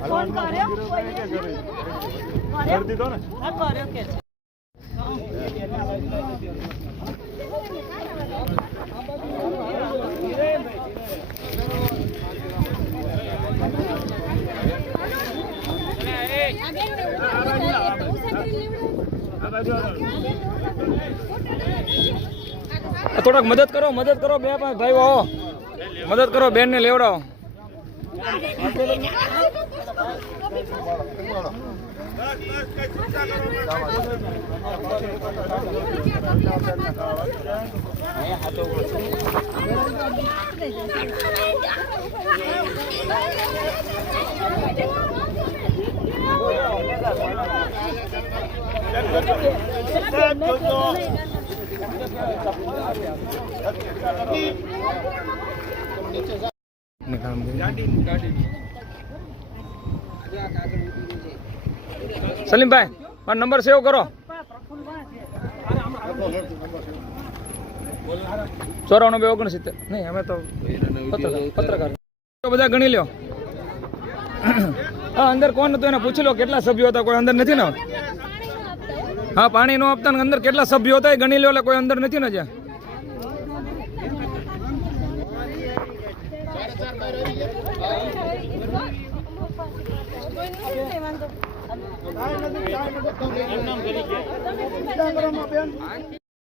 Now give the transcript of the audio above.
phone કર્યો કરી દીધો ને હા કર્યો કે થોડોક મદદ કરો બે ભાઈઓ આવો મદદ કરો બેન ને લેવડાવો સલીમભાઈ મારો નંબર સેવ કરો 94 નહીં અમે તો પત્રકાર બધા ગણી લ્યો હા અંદર કોણ હતું એને પૂછી લો કેટલા સભ્યો હતા કોઈ અંદર નથી ને હા પાણી નો આપતા ને અંદર કેટલા સભ્યો હતા એ ગણી લો એટલે કોઈ અંદર નથી ને જ્યાં